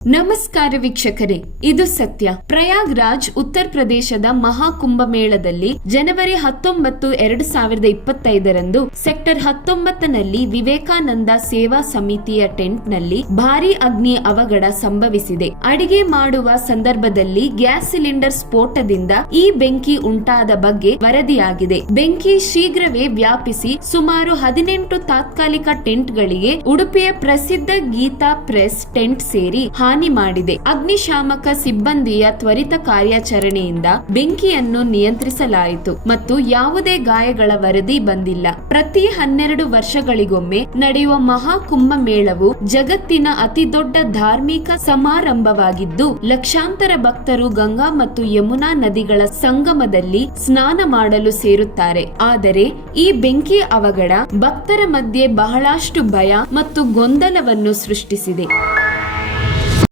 ನಮಸ್ಕಾರ ವೀಕ್ಷಕರೇ, ಇದು ಸತ್ಯ. ಪ್ರಯಾಗ್ರಾಜ್ ಉತ್ತರ ಪ್ರದೇಶದ ಮಹಾಕುಂಭಮೇಳದಲ್ಲಿ ಜನವರಿ 19, 2025 ಸೆಕ್ಟರ್ 19ನಲ್ಲಿ ವಿವೇಕಾನಂದ ಸೇವಾ ಸಮಿತಿಯ ಟೆಂಟ್ ನಲ್ಲಿ ಭಾರೀ ಅಗ್ನಿ ಅವಘಡ ಸಂಭವಿಸಿದೆ. ಅಡಿಗೆ ಮಾಡುವ ಸಂದರ್ಭದಲ್ಲಿ ಗ್ಯಾಸ್ ಸಿಲಿಂಡರ್ ಸ್ಫೋಟದಿಂದ ಈ ಬೆಂಕಿ ಉಂಟಾದ ಬಗ್ಗೆ ವರದಿಯಾಗಿದೆ. ಬೆಂಕಿ ಶೀಘ್ರವೇ ವ್ಯಾಪಿಸಿ ಸುಮಾರು 18 ತಾತ್ಕಾಲಿಕ ಟೆಂಟ್ ಗಳಿಗೆ ಉಡುಪಿಯ ಪ್ರಸಿದ್ಧ ಗೀತಾ ಪ್ರೆಸ್ ಟೆಂಟ್ ಸೇರಿ ಹಾನಿ ಮಾಡಿದೆ. ಅಗ್ನಿಶಾಮಕ ಸಿಬ್ಬಂದಿಯ ತ್ವರಿತ ಕಾರ್ಯಾಚರಣೆಯಿಂದ ಬೆಂಕಿಯನ್ನು ನಿಯಂತ್ರಿಸಲಾಯಿತು ಮತ್ತು ಯಾವುದೇ ಗಾಯಗಳ ವರದಿ ಬಂದಿಲ್ಲ. ಪ್ರತಿ 12 ವರ್ಷಗಳಿಗೊಮ್ಮೆ ನಡೆಯುವ ಮಹಾಕುಂಭ ಮೇಳವು ಜಗತ್ತಿನ ಅತಿದೊಡ್ಡ ಧಾರ್ಮಿಕ ಸಮಾರಂಭವಾಗಿದ್ದು, ಲಕ್ಷಾಂತರ ಭಕ್ತರು ಗಂಗಾ ಮತ್ತು ಯಮುನಾ ನದಿಗಳ ಸಂಗಮದಲ್ಲಿ ಸ್ನಾನ ಮಾಡಲು ಸೇರುತ್ತಾರೆ. ಆದರೆ ಈ ಬೆಂಕಿ ಅವಘಡ ಭಕ್ತರ ಮಧ್ಯೆ ಬಹಳಷ್ಟು ಭಯ ಮತ್ತು ಗೊಂದಲವನ್ನು ಸೃಷ್ಟಿಸಿದೆ.